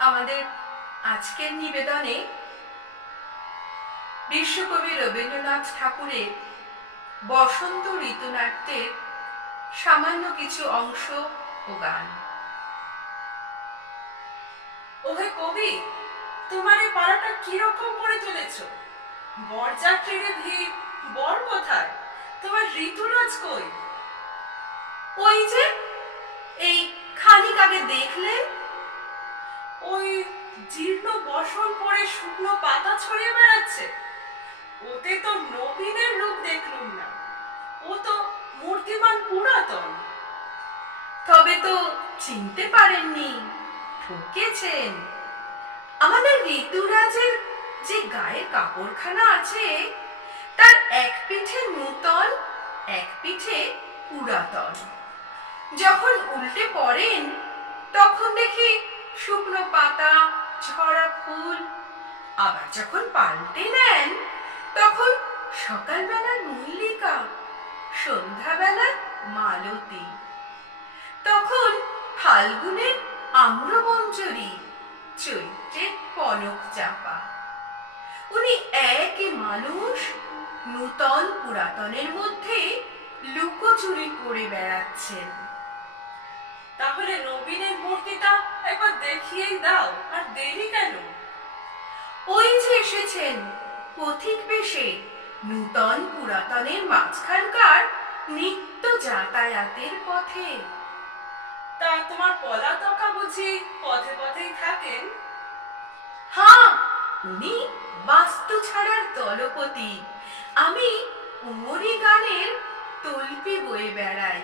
আমাদের আজকের নিবেদনে বিশ্বকবি রবীন্দ্রনাথ ঠাকুরের বসন্ত ঋতুনাট্যের সামান্য কিছু অংশ ও গান। ওহে কবি, তোমার এই পাড়াটা কীরকম করে তুলেছ? বরযাত্রীর ভিড় বর কোথায় তোমার ঋতুরাজ কই? ওই যে, এই খানিক আগে দেখলেন ওই জীর্ণ বসন পরে শুকনো পাতা ছড়িয়ে বেড়াচ্ছে। ওতে তো নবীনের রূপ দেখলুম না। ও তো মূর্তিমান পুরাতন। তবে তো চিনতে পারেননি, ঠকেছেন। আমাদের ঋতুরাজের যে গায়ে কাপড়খানা আছে, তার এক পিঠে নূতন, এক পিঠে পুরাতন। যখন উল্টে পড়েন, তখন দেখি শুকনো পাতা, ঝরা ফুল। আবার যখন পাল্টে নেন, তখন সকালবেলার মল্লিকা সন্ধ্যাবেলার মালতী। তখন ফাল্গুনের আম্রমঞ্জরি, চৈত্রের কনক চাপা। উনি এক মানুষ, নূতন পুরাতনের মধ্যে লুকোচুরি করে বেড়াচ্ছেন। তাহলে নবীনের মূর্তিটা একবার দেখিয়েই দাও, আর দেরি কেন? ওই যে এসেছেন, পথিক বেশে, নূতন পুরাতনের মাঝখানকার নিত্য যাতায়াতের পথে। তা তোমার পলাতকা বুঝি পথে পথেই থাকেন? হ্যাঁ উনি বাস্তু ছাড়ার দলপতি। আমি উমরি গানের তল্পি বয়ে বেড়াই।